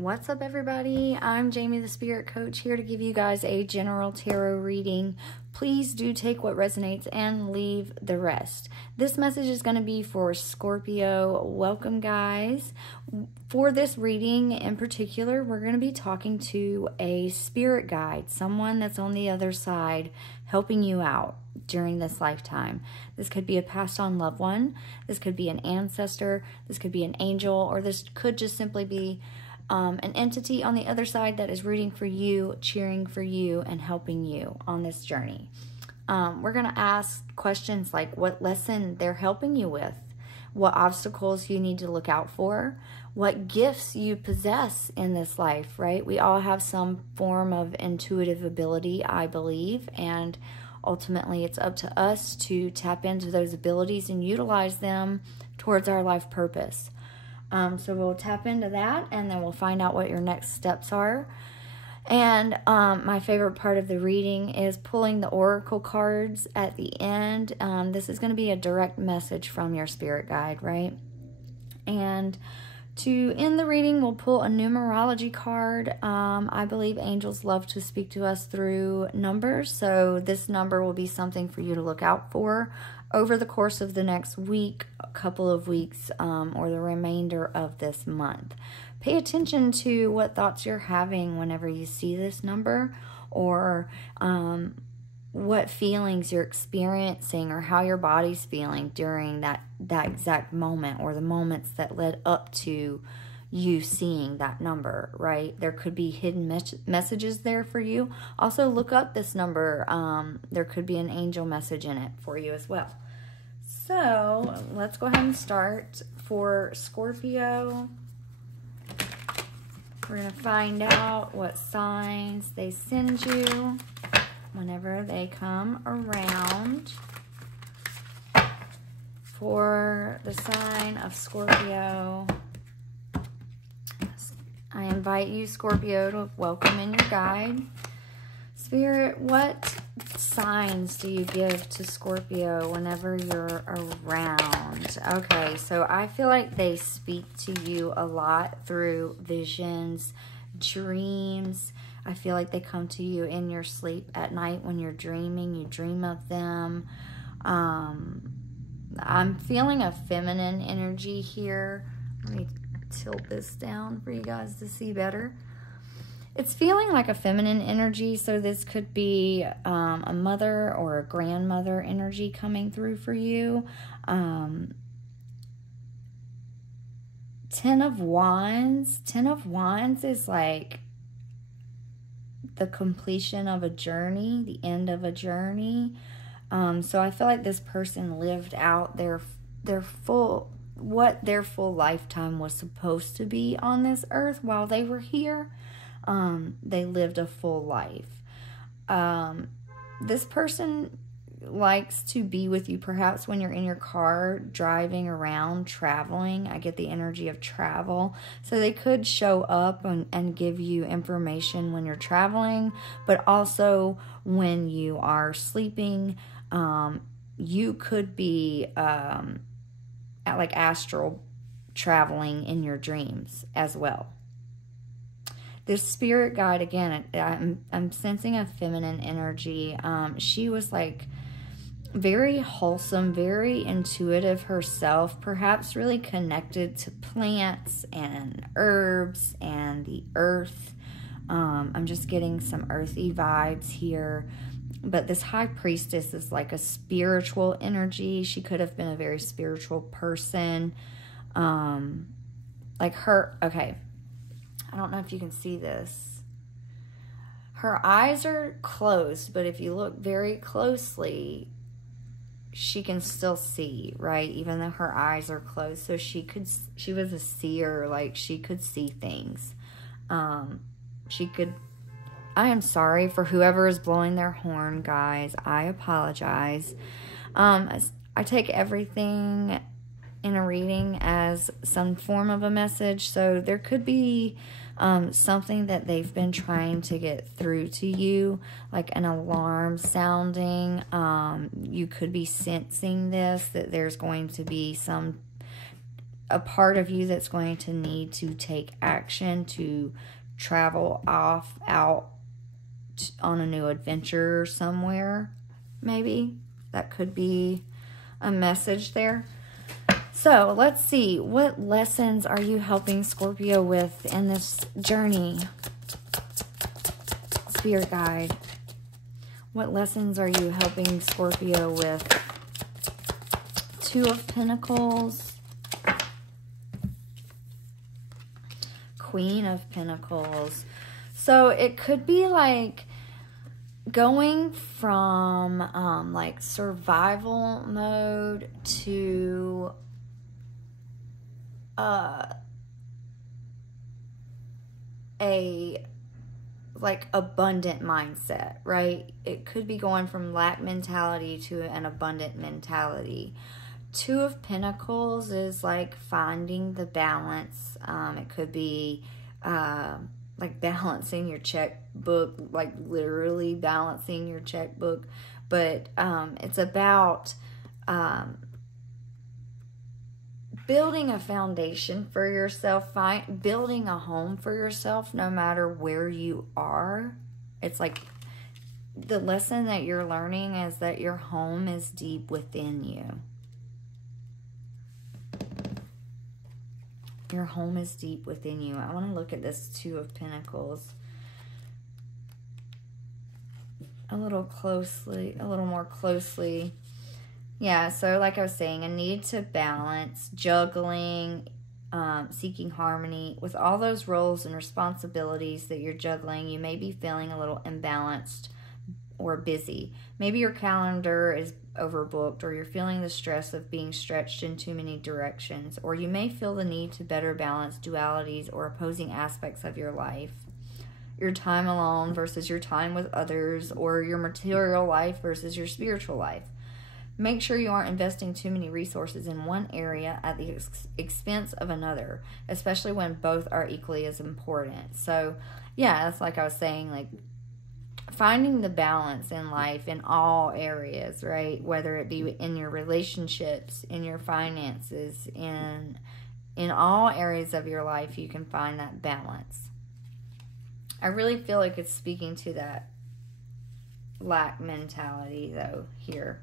What's up, everybody? I'm Jamie the Spirit Coach, here to give you guys a general tarot reading. Please do take what resonates and leave the rest. This message is going to be for Scorpio. Welcome, guys. For this reading in particular, we're going to be talking to a spirit guide, someone that's on the other side helping you out during this lifetime. This could be a passed on loved one. This could be an ancestor. This could be an angel, or this could just simply be an entity on the other side that is rooting for you, cheering for you, and helping you on this journey. We're going to ask questions like what lesson they're helping you with, what obstacles you need to look out for, what gifts you possess in this life, right? We all have some form of intuitive ability, I believe, and ultimately it's up to us to tap into those abilities and utilize them towards our life purpose. So we'll tap into that, and then we'll find out what your next steps are. And my favorite part of the reading is pulling the oracle cards at the end. This is going to be a direct message from your spirit guide, right? And to end the reading, we'll pull a numerology card. I believe angels love to speak to us through numbers, so this number will be something for you to look out for over the course of the next week, a couple of weeks, or the remainder of this month. Pay attention to what thoughts you're having whenever you see this number, or what feelings you're experiencing, or how your body's feeling during that exact moment, or the moments that led up to you seeing that number, right? There could be hidden messages there for you. Also, look up this number. There could be an angel message in it for you as well. So, let's go ahead and start. For Scorpio, we're going to find out what signs they send you whenever they come around. For the sign of Scorpio, I invite you, Scorpio, to welcome in your guide. Spirit, what signs do you give to Scorpio whenever you're around? Okay, so I feel like they speak to you a lot through visions, dreams. I feel like they come to you in your sleep at night when you're dreaming. You dream of them. I'm feeling a feminine energy here. Let me tilt this down for you guys to see better. It's feeling like a feminine energy, so this could be a mother or a grandmother energy coming through for you. 10 of Wands. 10 of Wands is like the completion of a journey, the end of a journey. So I feel like this person lived out what their full lifetime was supposed to be on this earth while they were here. They lived a full life. This person likes to be with you perhaps when you're in your car driving around, traveling. I get the energy of travel. So they could show up and give you information when you're traveling, but also when you are sleeping. You could be like astral traveling in your dreams as well. This spirit guide, again, I'm sensing a feminine energy. She was like very wholesome, very intuitive herself, perhaps really connected to plants and herbs and the earth. I'm just getting some earthy vibes here. But this high priestess is like a spiritual energy. She could have been a very spiritual person. Like her, okay, I don't know if you can see this. Her eyes are closed, but if you look very closely, she can still see, right? Even though her eyes are closed. So she was a seer, like she could see things. I am sorry for whoever is blowing their horn, guys. I apologize. I take everything in a reading as some form of a message. So there could be something that they've been trying to get through to you, like an alarm sounding. You could be sensing this, that there's going to be some a part of you that's going to need to take action to travel out on a new adventure somewhere. Maybe that could be a message there. So let's see, what lessons are you helping Scorpio with in this journey? Spirit guide, what lessons are you helping Scorpio with? Two of Pentacles, Queen of Pentacles. So it could be like going from like survival mode to a like abundant mindset, right? It could be going from lack mentality to an abundant mentality. Two of Pentacles is like finding the balance. It could be like balancing your checkbook, like literally balancing your checkbook. But it's about building a foundation for yourself, building a home for yourself no matter where you are. It's like the lesson that you're learning is that your home is deep within you. Your home is deep within you. I want to look at this Two of Pentacles a little more closely. Yeah, so like I was saying, a need to balance, juggling, seeking harmony. With all those roles and responsibilities that you're juggling, you may be feeling a little imbalanced or busy. Maybe your calendar is overbooked, or you're feeling the stress of being stretched in too many directions, or you may feel the need to better balance dualities or opposing aspects of your life. Your time alone versus your time with others, or your material life versus your spiritual life. Make sure you aren't investing too many resources in one area at the expense of another, especially when both are equally as important. So, yeah, that's like I was saying, like finding the balance in life in all areas, right? Whether it be in your relationships, in your finances, in all areas of your life, you can find that balance. I really feel like it's speaking to that lack mentality, though, here.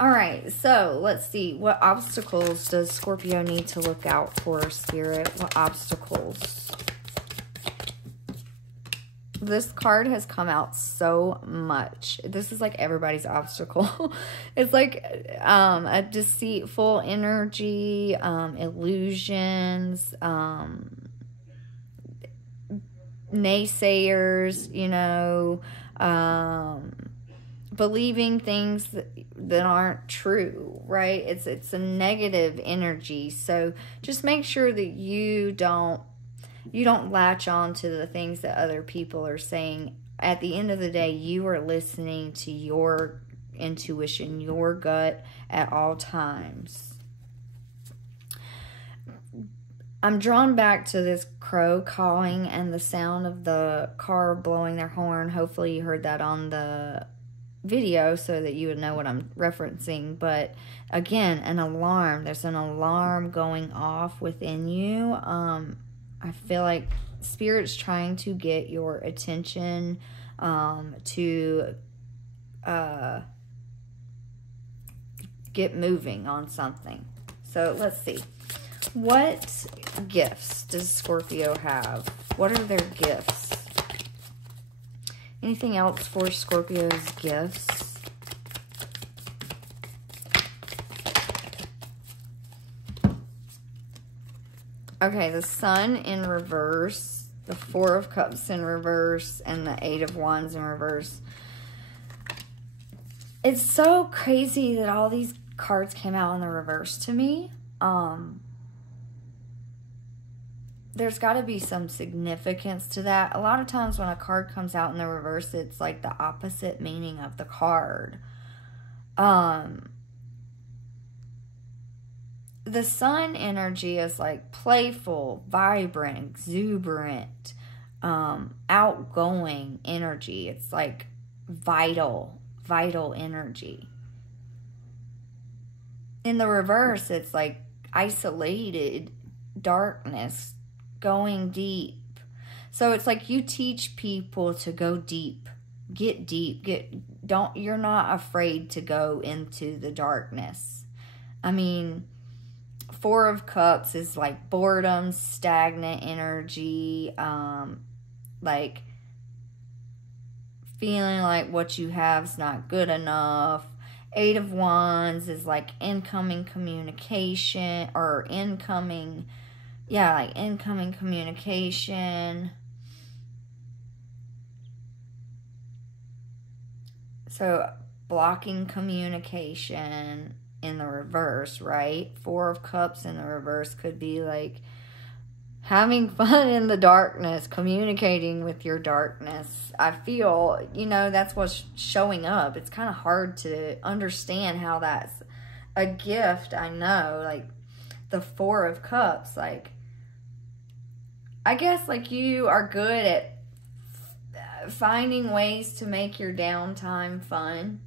All right, so let's see. What obstacles does Scorpio need to look out for, Spirit? What obstacles? This card has come out so much. This is like everybody's obstacle. It's like a deceitful energy, illusions, naysayers, you know, believing things that aren't true, right? It's a negative energy. So just make sure that you don't latch on to the things that other people are saying. At the end of the day, you are listening to your intuition, your gut at all times. I'm drawn back to this crow cawing and the sound of the car blowing their horn. Hopefully you heard that on the video so that you would know what I'm referencing. But again, an alarm. There's an alarm going off within you. I feel like Spirit's trying to get your attention to get moving on something. So let's see. What gifts does Scorpio have? What are their gifts? Anything else for Scorpio's gifts? Okay, the Sun in reverse, the Four of Cups in reverse, and the Eight of Wands in reverse. It's so crazy that all these cards came out in the reverse to me. There's got to be some significance to that. A lot of times when a card comes out in the reverse, it's like the opposite meaning of the card. The Sun energy is like playful, vibrant, exuberant, outgoing energy. It's like vital energy. In the reverse, it's like isolated darkness, going deep. So it's like you teach people to go deep, get deep, you're not afraid to go into the darkness. I mean, Four of Cups is like boredom, stagnant energy, like feeling like what you have's not good enough. Eight of Wands is like incoming communication, or incoming communication. So blocking communication in the reverse, right? Four of Cups in the reverse could be like having fun in the darkness, communicating with your darkness. I feel, that's what's showing up. It's kind of hard to understand how that's a gift. I know, like the Four of Cups, like, I guess like you are good at finding ways to make your downtime fun.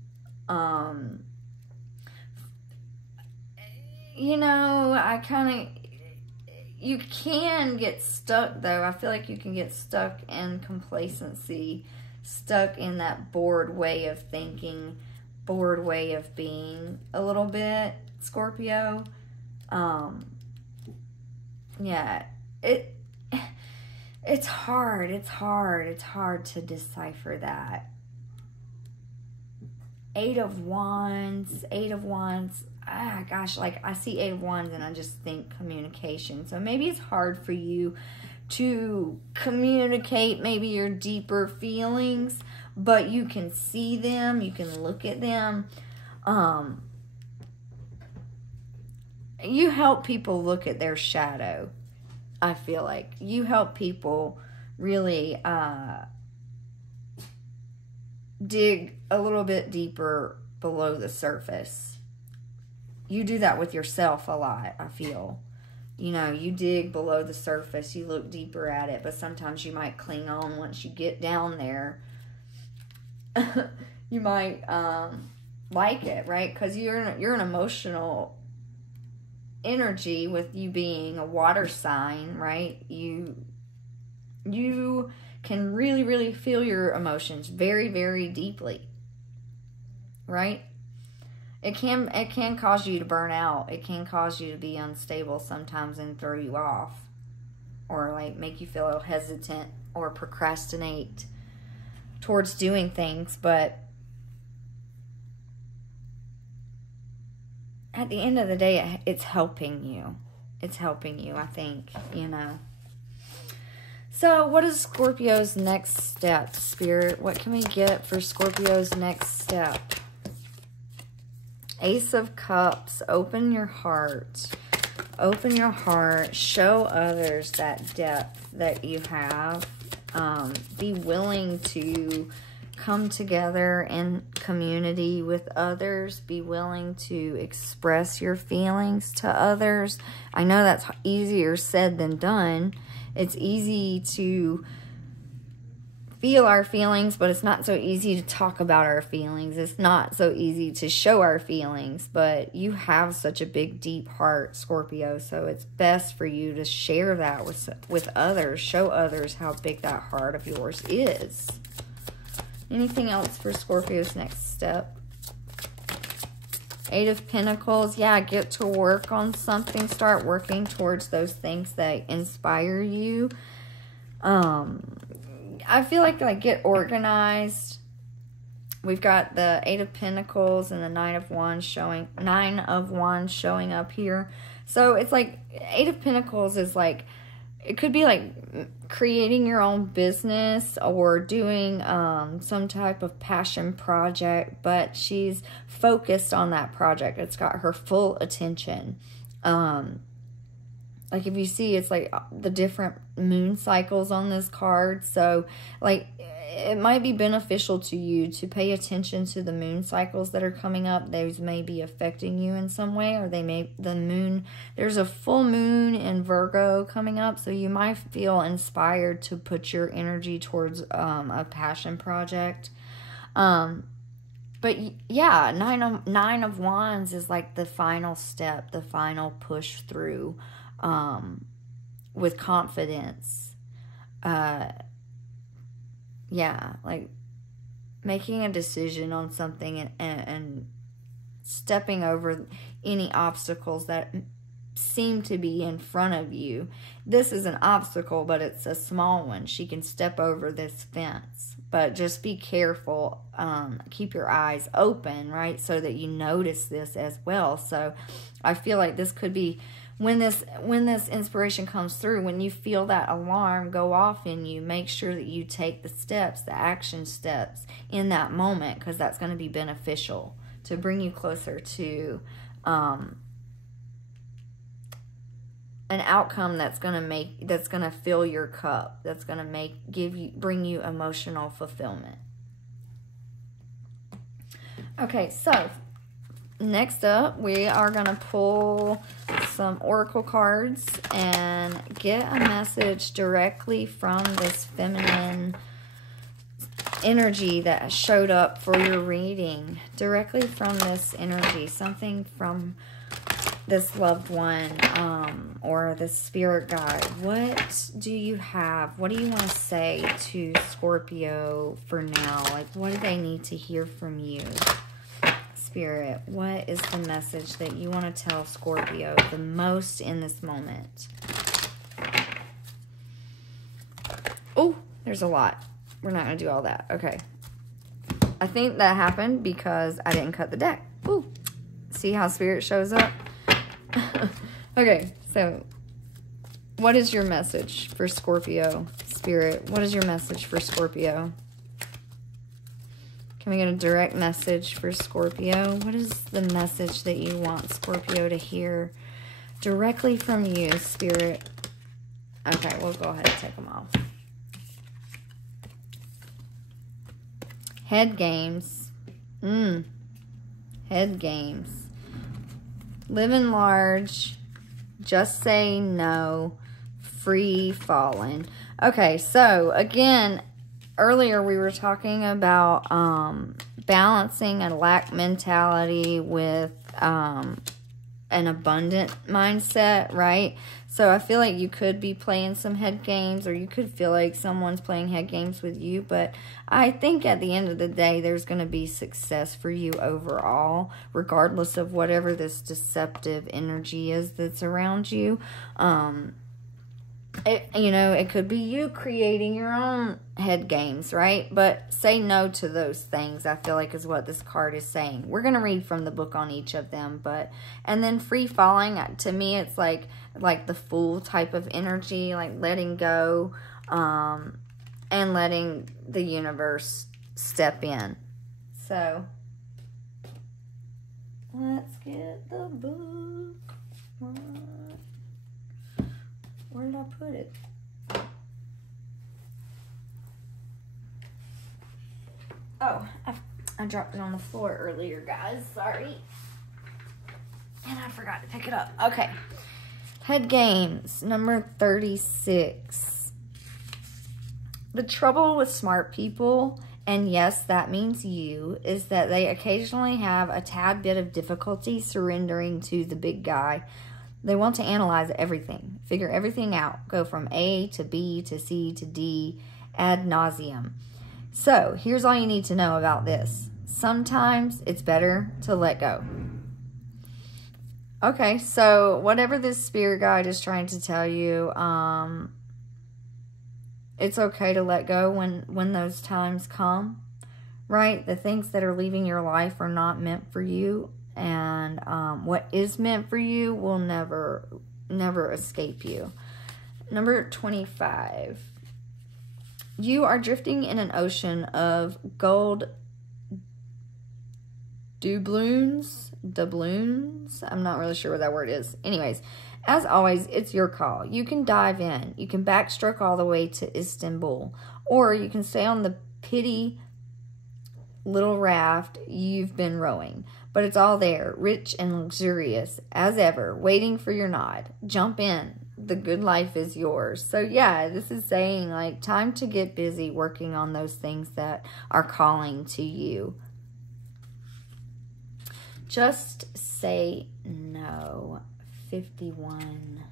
You can get stuck, though. I feel like you can get stuck in complacency, stuck in that bored way of thinking, bored way of being a little bit, Scorpio. Yeah, it's hard to decipher that. Eight of Wands, gosh, like I see Eight of Wands and I just think communication. So maybe it's hard for you to communicate maybe your deeper feelings, but you can see them, you can look at them. You help people look at their shadow. I feel like you help people really dig a little bit deeper below the surface. You do that with yourself a lot, I feel. You dig below the surface, you look deeper at it, but sometimes you might cling on once you get down there. You might like it, right? Because you're an emotional energy, with you being a water sign, right? You can really, really feel your emotions very, very deeply, right? It can cause you to burn out. It can cause you to be unstable sometimes and throw you off, or like make you feel hesitant or procrastinate towards doing things. But at the end of the day, it's helping you. It's helping you, I think, So what is Scorpio's next step, Spirit? What can we get for Scorpio's next step? Ace of Cups. Open your heart. Open your heart. Show others that depth that you have. Be willing to come together in community with others. Be willing to express your feelings to others. I know that's easier said than done. It's easy to feel our feelings, but it's not so easy to talk about our feelings. It's not so easy to show our feelings, but you have such a big, deep heart, Scorpio, so it's best for you to share that with others. Show others how big that heart of yours is. Anything else for Scorpio's next step? Eight of Pentacles. Yeah, get to work on something. Start working towards those things that inspire you. I feel like get organized. We've got the Eight of Pentacles and the Nine of Wands showing up here. So it's like Eight of Pentacles is like, it could be like creating your own business or doing some type of passion project, but she's focused on that project. It's got her full attention. Like if you see, it's like the different moon cycles on this card. So like it might be beneficial to you to pay attention to the moon cycles that are coming up. Those may be affecting you in some way, or there's a full moon in Virgo coming up. So you might feel inspired to put your energy towards a passion project. But yeah, nine of wands is like the final step, the final push through, with confidence. Yeah, like making a decision on something and stepping over any obstacles that seem to be in front of you. This is an obstacle, but it's a small one. She can step over this fence, but just be careful. Keep your eyes open, right, so that you notice this as well. So I feel like this could be when this inspiration comes through, when you feel that alarm go off in you, make sure that you take the steps, the action steps in that moment, because that's going to be beneficial to bring you closer to an outcome that's going to fill your cup, that's going to bring you emotional fulfillment. Okay, so next up, we are going to pull some oracle cards and get a message directly from this feminine energy that showed up for your reading. Directly from this energy, something from this loved one, or the spirit guide. What do you have? What do you want to say to Scorpio for now? Like, what do they need to hear from you? Spirit, what is the message that you want to tell Scorpio the most in this moment? Oh, there's a lot. We're not going to do all that. Okay. I think that happened because I didn't cut the deck. Ooh. See how Spirit shows up? Okay, so what is your message for Scorpio? Spirit, what is your message for Scorpio? Can we get a direct message for Scorpio? What is the message that you want Scorpio to hear directly from you, Spirit? Okay, we'll go ahead and take them off. Head games. Head games. Living large. Just say no. Free falling. Okay, so again, earlier we were talking about balancing a lack mentality with an abundant mindset, right? So I feel like you could be playing some head games, or you could feel like someone's playing head games with you, but I think at the end of the day, there's going to be success for you overall, regardless of whatever this deceptive energy is that's around you. It could be you creating your own head games, right? But say no to those things, I feel like, is what this card is saying. We're going to read from the book on each of them, and then free falling, to me, it's like the Fool type of energy, like letting go, and letting the universe step in. So, let's get the book. Where did I put it? Oh, I dropped it on the floor earlier, guys. Sorry. And I forgot to pick it up. Okay. Head games, number 36. The trouble with smart people, and yes, that means you, is that they occasionally have a tad bit of difficulty surrendering to the big guy. They want to analyze everything, figure everything out, go from A to B to C to D ad nauseum. So, here's all you need to know about this. Sometimes it's better to let go. Okay, so whatever this spirit guide is trying to tell you, it's okay to let go when those times come, right? The things that are leaving your life are not meant for you. And what is meant for you will never escape you. Number 25. You are drifting in an ocean of gold doubloons. I'm not really sure what that word is. Anyways, as always, it's your call. You can dive in. You can backstroke all the way to Istanbul. Or you can stay on the pitty little raft you've been rowing. But it's all there, rich and luxurious, as ever, waiting for your nod. Jump in. The good life is yours. So, yeah, this is saying, like, time to get busy working on those things that are calling to you. Just say no. 51.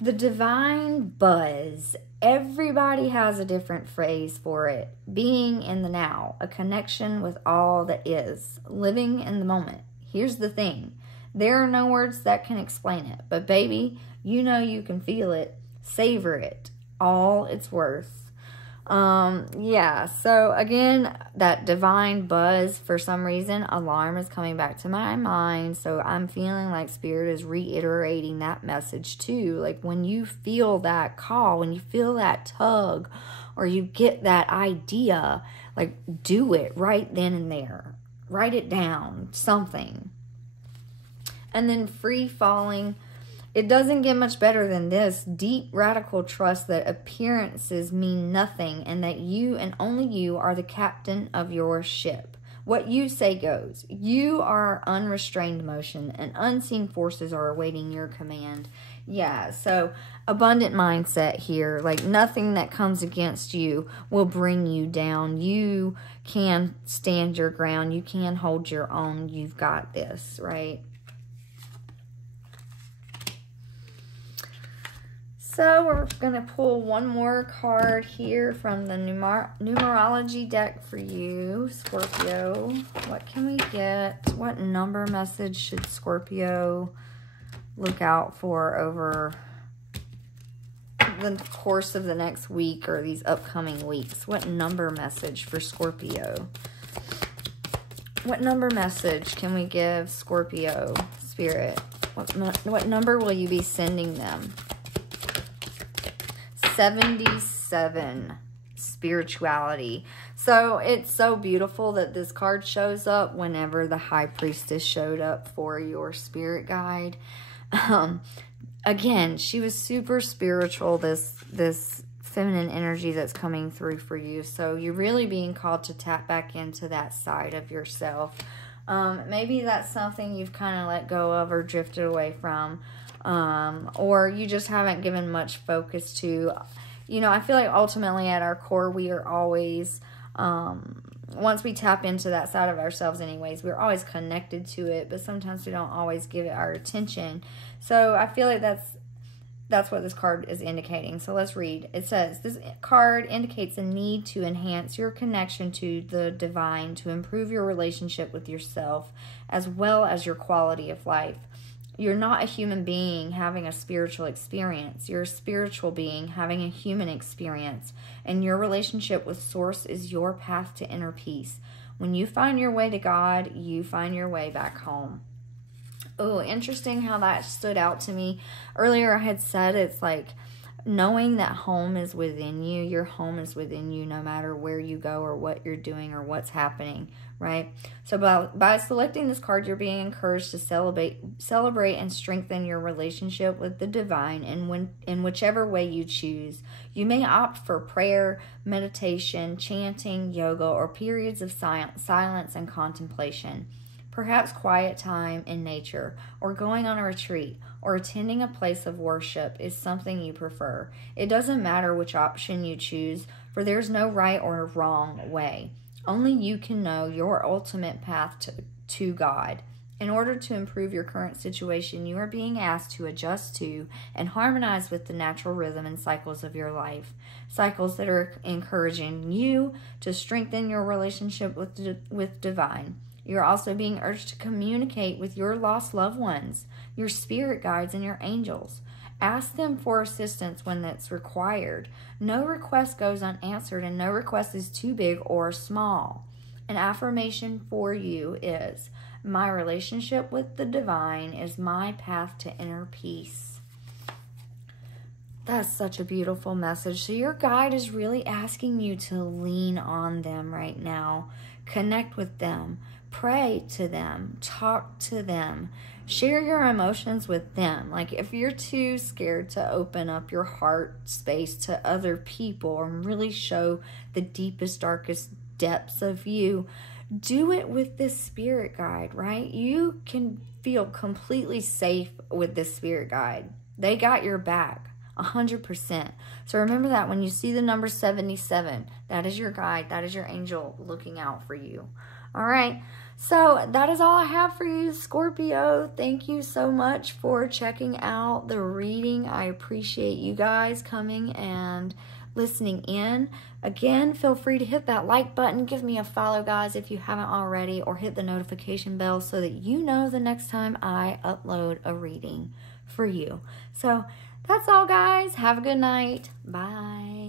The divine buzz. Everybody has a different phrase for it. Being in the now. A connection with all that is. Living in the moment. Here's the thing. There are no words that can explain it. But baby, you know you can feel it. Savor it. All it's worth. Yeah, so again, that divine buzz, for some reason, alarm is coming back to my mind. So I'm feeling like Spirit is reiterating that message too. Like when you feel that call, when you feel that tug, or you get that idea, like do it right then and there. Write it down, something. And then free falling. It doesn't get much better than this. Deep, radical trust that appearances mean nothing and that you and only you are the captain of your ship. What you say goes. You are unrestrained motion and unseen forces are awaiting your command. Yeah, so abundant mindset here. Like nothing that comes against you will bring you down. You can stand your ground. You can hold your own. You've got this, right? So we're going to pull one more card here from the numerology deck for you, Scorpio. What can we get? What number message should Scorpio look out for over the course of the next week or these upcoming weeks? What number message for Scorpio? What number message can we give Scorpio, Spirit? What number will you be sending them? 77, spirituality. So it's so beautiful that this card shows up whenever the High Priestess showed up for your spirit guide. Again, she was super spiritual, this feminine energy that's coming through for you. So you're really being called to tap back into that side of yourself. Maybe that's something you've kind of let go of or drifted away from. Or you just haven't given much focus to. You know, I feel like ultimately at our core, we are always, once we tap into that side of ourselves anyways, we're always connected to it, but sometimes we don't always give it our attention. So I feel like that's what this card is indicating. So let's read. It says, this card indicates a need to enhance your connection to the divine, to improve your relationship with yourself, as well as your quality of life. You're not a human being having a spiritual experience. You're a spiritual being having a human experience. And your relationship with Source is your path to inner peace. When you find your way to God, you find your way back home. Oh, interesting how that stood out to me. Earlier I had said it's like knowing that home is within you. Your home is within you no matter where you go or what you're doing or what's happening, right? So by selecting this card, you're being encouraged to celebrate and strengthen your relationship with the divine in whichever way you choose. You may opt for prayer, meditation, chanting, yoga, or periods of silence and contemplation. Perhaps quiet time in nature, or going on a retreat, or attending a place of worship is something you prefer. It doesn't matter which option you choose, for there's no right or wrong way. Only you can know your ultimate path to God. In order to improve your current situation, you are being asked to adjust to and harmonize with the natural rhythm and cycles of your life. Cycles that are encouraging you to strengthen your relationship with divine. You're also being urged to communicate with your lost loved ones, your spirit guides, and your angels. Ask them for assistance when that's required. No request goes unanswered, and no request is too big or small. An affirmation for you is, my relationship with the divine is my path to inner peace. That's such a beautiful message. So your guide is really asking you to lean on them right now. Connect with them. Pray to them, talk to them, share your emotions with them. Like if you're too scared to open up your heart space to other people and really show the deepest, darkest depths of you, do it with this spirit guide, right? You can feel completely safe with this spirit guide. They got your back 100%. So remember that when you see the number 77, that is your guide, that is your angel looking out for you. All right. So that is all I have for you, Scorpio. Thank you so much for checking out the reading. I appreciate you guys coming and listening in. Again, feel free to hit that like button. Give me a follow, guys, if you haven't already, or hit the notification bell so that you know the next time I upload a reading for you. So that's all, guys. Have a good night. Bye.